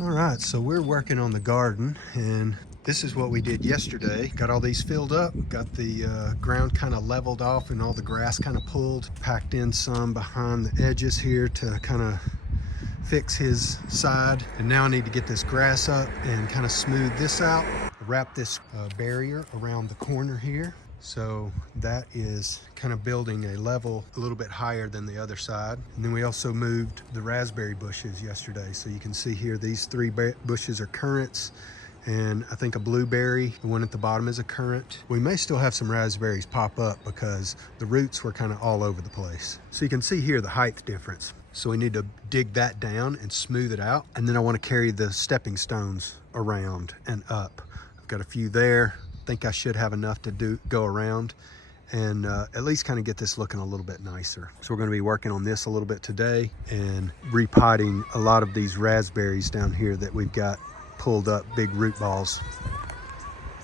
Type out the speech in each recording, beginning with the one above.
All right, so we're working on the garden, and this is what we did yesterday. Got all these filled up, got the ground kind of leveled off and all the grass kind of pulled, packed in some behind the edges here to kind of fix his side. And now I need to get this grass up and kind of smooth this out, wrap this barrier around the corner here. So that is kind of building a level a little bit higher than the other side. And then we also moved the raspberry bushes yesterday. So you can see here, these three bushes are currants, and I think a blueberry, the one at the bottom, is a currant. We may still have some raspberries pop up because the roots were kind of all over the place. So you can see here the height difference. So we need to dig that down and smooth it out. And then I want to carry the stepping stones around and up. I've got a few there. Think I should have enough to go around and at least kind of get this looking a little bit nicer. So we're going to be working on this a little bit today and repotting a lot of these raspberries down here that we've got pulled up, big root balls.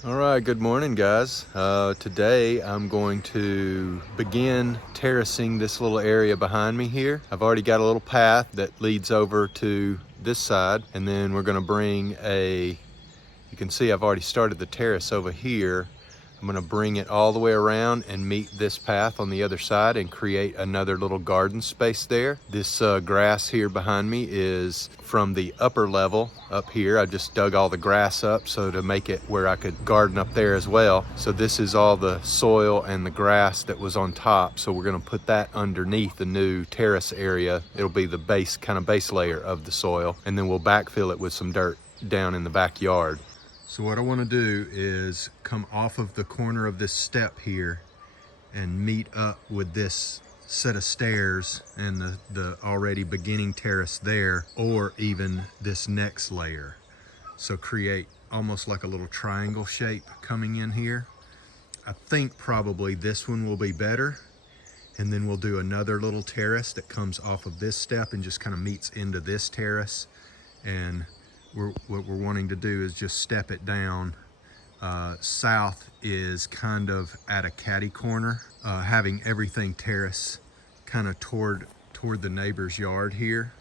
All right, good morning, guys. Today I'm going to begin terracing this little area behind me here. I've already got a little path that leads over to this side, and then we're going to bring you can see I've already started the terrace over here. I'm going to bring it all the way around and meet this path on the other side and create another little garden space there. This grass here behind me is from the upper level up here. I just dug all the grass up so to make it where I could garden up there as well. So this is all the soil and the grass that was on top. So we're going to put that underneath the new terrace area. It'll be the base layer of the soil, and then we'll backfill it with some dirt down in the backyard. So what I want to do is come off of the corner of this step here and meet up with this set of stairs and the already beginning terrace there, or even this next layer. So create almost like a little triangle shape coming in here. I think probably this one will be better. And then we'll do another little terrace that comes off of this step and just kind of meets into this terrace. And what we're wanting to do is just step it down. South is kind of at a catty corner. Having everything terrace kind of toward the neighbor's yard here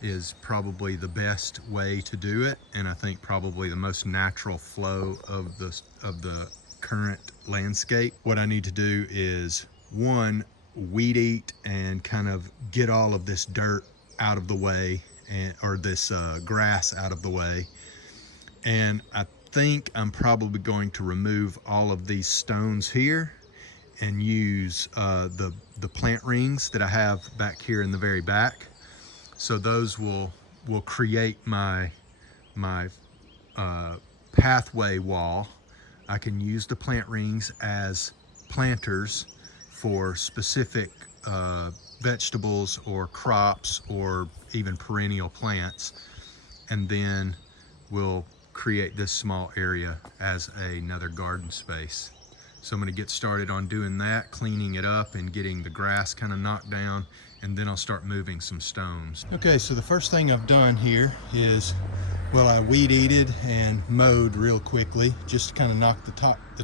is probably the best way to do it, and I think probably the most natural flow of the current landscape. What I need to do is, one, weed eat and kind of get all of this dirt out of the way, or this grass out of the way. And I think I'm probably going to remove all of these stones here and use the plant rings that I have back here in the very back. So those will create my pathway wall. I can use the plant rings as planters for specific vegetables or crops or even perennial plants, and then we'll create this small area as another garden space. So I'm going to get started on doing that, cleaning it up and getting the grass kind of knocked down, and then I'll start moving some stones. Okay, so the first thing I've done here is, well, I weed eated and mowed real quickly just to kind of knock the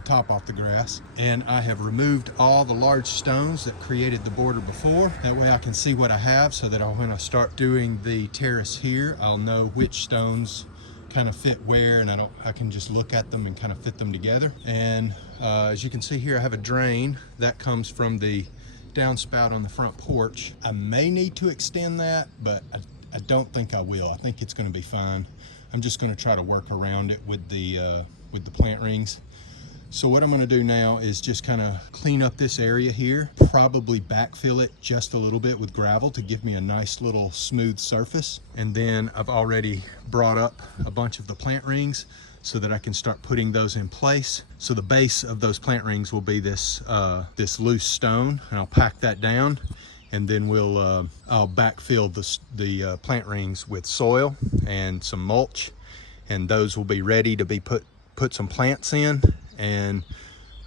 top off the grass. And I have removed all the large stones that created the border before. That way I can see what I have, so that when I start doing the terrace here, I'll know which stones kind of fit where, and I can just look at them and kind of fit them together. And as you can see here, I have a drain that comes from the downspout on the front porch. I may need to extend that, but I don't think I will. I think it's going to be fine. I'm just going to try to work around it with the plant rings. So what I'm going to do now is just kind of clean up this area here, probably backfill it just a little bit with gravel to give me a nice little smooth surface. And then I've already brought up a bunch of the plant rings so that I can start putting those in place. So the base of those plant rings will be this loose stone, and I'll pack that down, and then I'll backfill the plant rings with soil and some mulch, and those will be ready to be put some plants in. And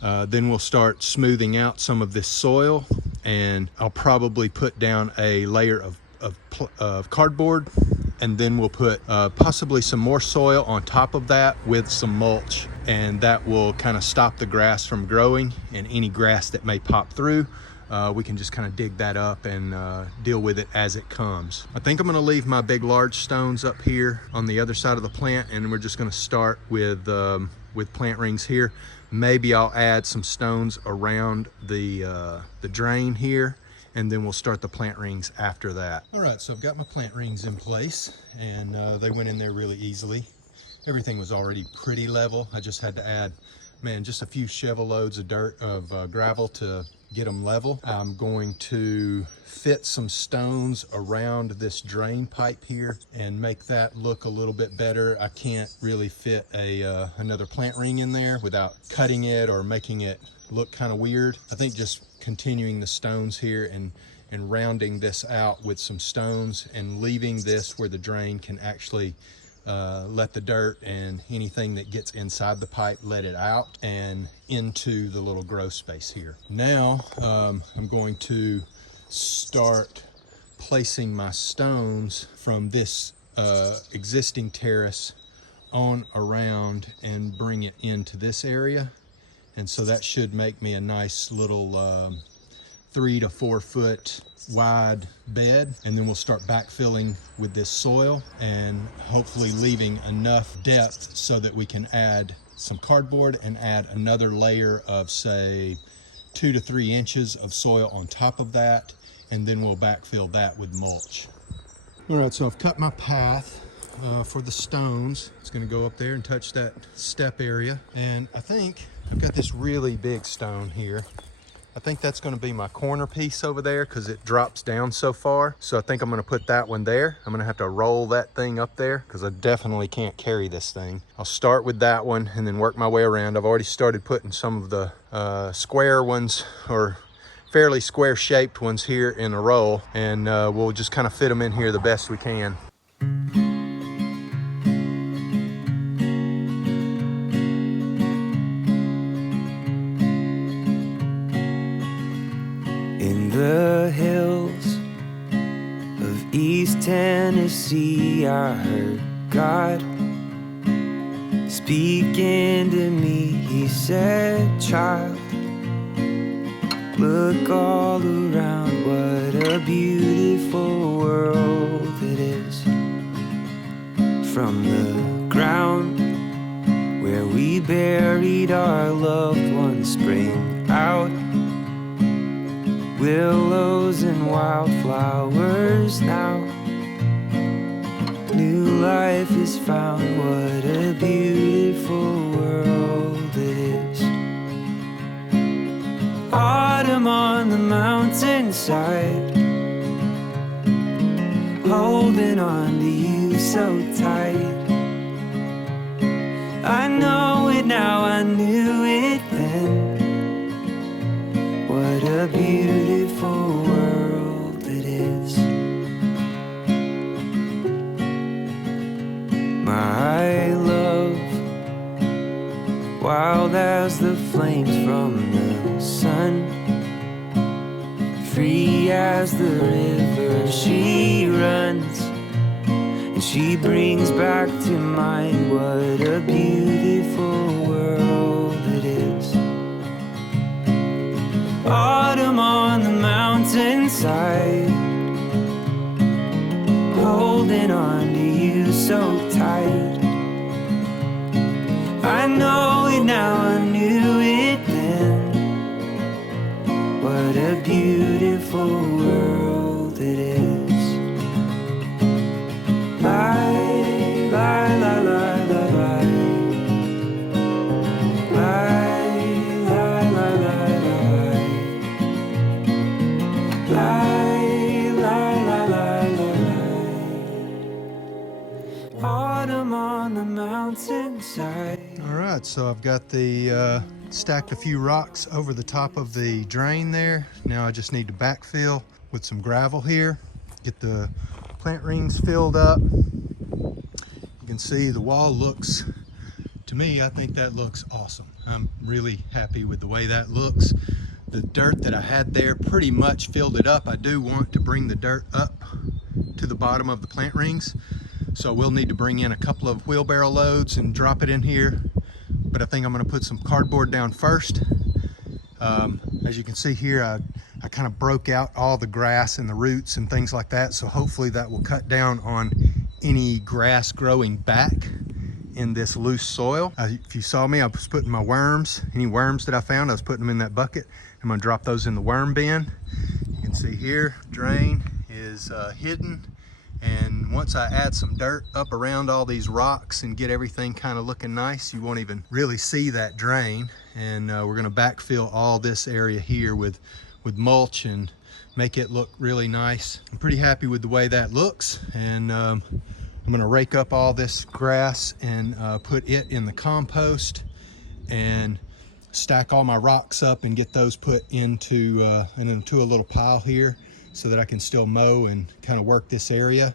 then we'll start smoothing out some of this soil, and I'll probably put down a layer of cardboard, and then we'll put possibly some more soil on top of that with some mulch, and that will kind of stop the grass from growing, and any grass that may pop through we can just kind of dig that up and deal with it as it comes. I think I'm going to leave my big large stones up here on the other side of the plant, and we're just going to start with plant rings here. Maybe I'll add some stones around the drain here, and then we'll start the plant rings after that. All right, so I've got my plant rings in place, and they went in there really easily. Everything was already pretty level. I just had to add, man, just a few shovel loads of gravel to get them level. I'm going to fit some stones around this drain pipe here and make that look a little bit better. I can't really fit another plant ring in there without cutting it or making it look kind of weird. I think just continuing the stones here and rounding this out with some stones and leaving this where the drain can actually let the dirt and anything that gets inside the pipe, let it out and into the little grow space here. Now I'm going to start placing my stones from this existing terrace on around and bring it into this area. And so that should make me a nice little 3 to 4 foot wide bed, and then we'll start backfilling with this soil and hopefully leaving enough depth so that we can add some cardboard and add another layer of, say, 2 to 3 inches of soil on top of that, and then we'll backfill that with mulch. All right, so I've cut my path for the stones. It's going to go up there and touch that step area, and I think I've got this really big stone here. I think that's going to be my corner piece over there because it drops down so far. So I think I'm going to put that one there. I'm going to have to roll that thing up there because I definitely can't carry this thing. I'll start with that one and then work my way around. I've already started putting some of the square ones or fairly square shaped ones here in a row, and we'll just kind of fit them in here the best we can. In the hills of East Tennessee, I heard God speaking to me. He said, "Child, look all around, what a beautiful world it is. From the ground where we buried our loved ones spring out willows and wildflowers now. New life is found, what a beautiful world it is. Autumn on the mountainside, holding on to you so tight. I know it now, I knew it then. What a beautiful world it is. My love, wild as the flames from the sun, free as the river she runs, and she brings back to mind what a beautiful world it is. Autumn on the mountainside, holding on to you so tight. I know it now, I knew it then. What a beautiful world it is. Lie, lie, lie, lie, lie, lie. Autumn on the mountainside. All right, so I've got the stacked a few rocks over the top of the drain there. Now I just need to backfill with some gravel here, get the plant rings filled up. You can see the wall looks, to me, I think that looks awesome. I'm really happy with the way that looks. The dirt that I had there pretty much filled it up. I do want to bring the dirt up to the bottom of the plant rings, so we'll need to bring in a couple of wheelbarrow loads and drop it in here. But I think I'm going to put some cardboard down first. As you can see here, I I kind of broke out all the grass and the roots and things like that. So hopefully that will cut down on any grass growing back in this loose soil. If you saw me, I was putting my worms, any worms that I found, I was putting them in that bucket. I'm gonna drop those in the worm bin. You can see here, drain is hidden. And once I add some dirt up around all these rocks and get everything kind of looking nice, you won't even really see that drain. And we're gonna backfill all this area here with mulch and make it look really nice. I'm pretty happy with the way that looks. And I'm gonna rake up all this grass and put it in the compost and stack all my rocks up and get those put into a little pile here so that I can still mow and kind of work this area,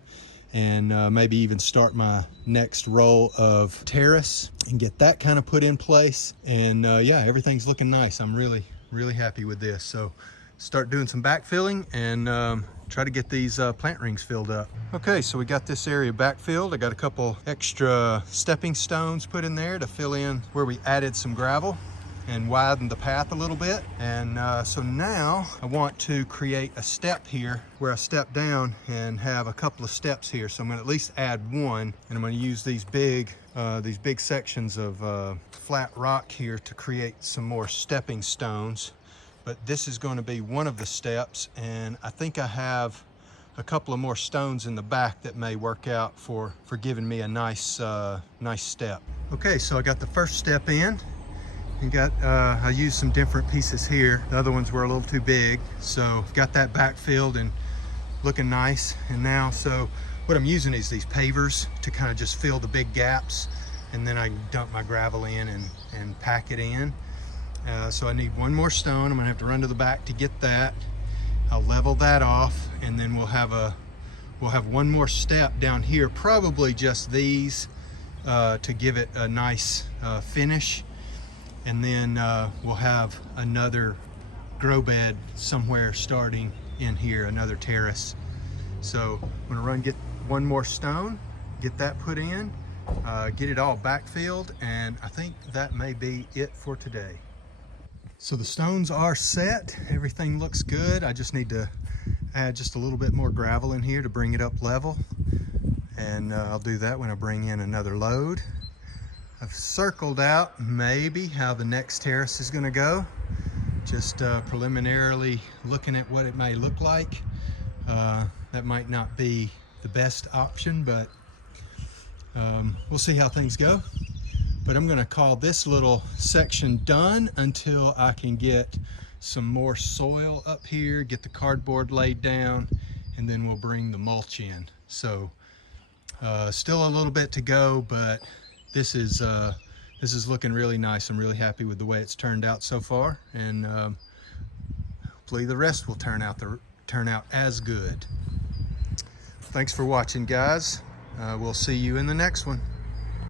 and maybe even start my next roll of terrace and get that kind of put in place. And yeah, everything's looking nice. I'm really happy with this. So start doing some backfilling and try to get these plant rings filled up. Okay, so we got this area backfilled. I got a couple extra stepping stones put in there to fill in where we added some gravel and widen the path a little bit. And so now I want to create a step here where I step down and have a couple of steps here. So I'm gonna at least add one, and I'm gonna use these big sections of flat rock here to create some more stepping stones. But this is going to be one of the steps, and I think I have a couple of more stones in the back that may work out for giving me a nice step. Okay, so I got the first step in. I used some different pieces here. The other ones were a little too big, so got that backfilled and looking nice. And now, so what I'm using is these pavers to kind of just fill the big gaps, and then I dump my gravel in and pack it in. So I need one more stone. I'm gonna have to run to the back to get that. I'll level that off, and then we'll have one more step down here, probably just these to give it a nice finish. And then we'll have another grow bed somewhere starting in here, another terrace. So I'm gonna get one more stone, get that put in, get it all backfilled, and I think that may be it for today. So the stones are set, everything looks good. I just need to add just a little bit more gravel in here to bring it up level. And I'll do that when I bring in another load. I've circled out maybe how the next terrace is gonna go. Just preliminarily looking at what it may look like. That might not be the best option, but we'll see how things go. But I'm gonna call this little section done until I can get some more soil up here, get the cardboard laid down, and then we'll bring the mulch in. So still a little bit to go, but this is looking really nice. I'm really happy with the way it's turned out so far, and hopefully the rest will turn out as good. Thanks for watching, guys. We'll see you in the next one.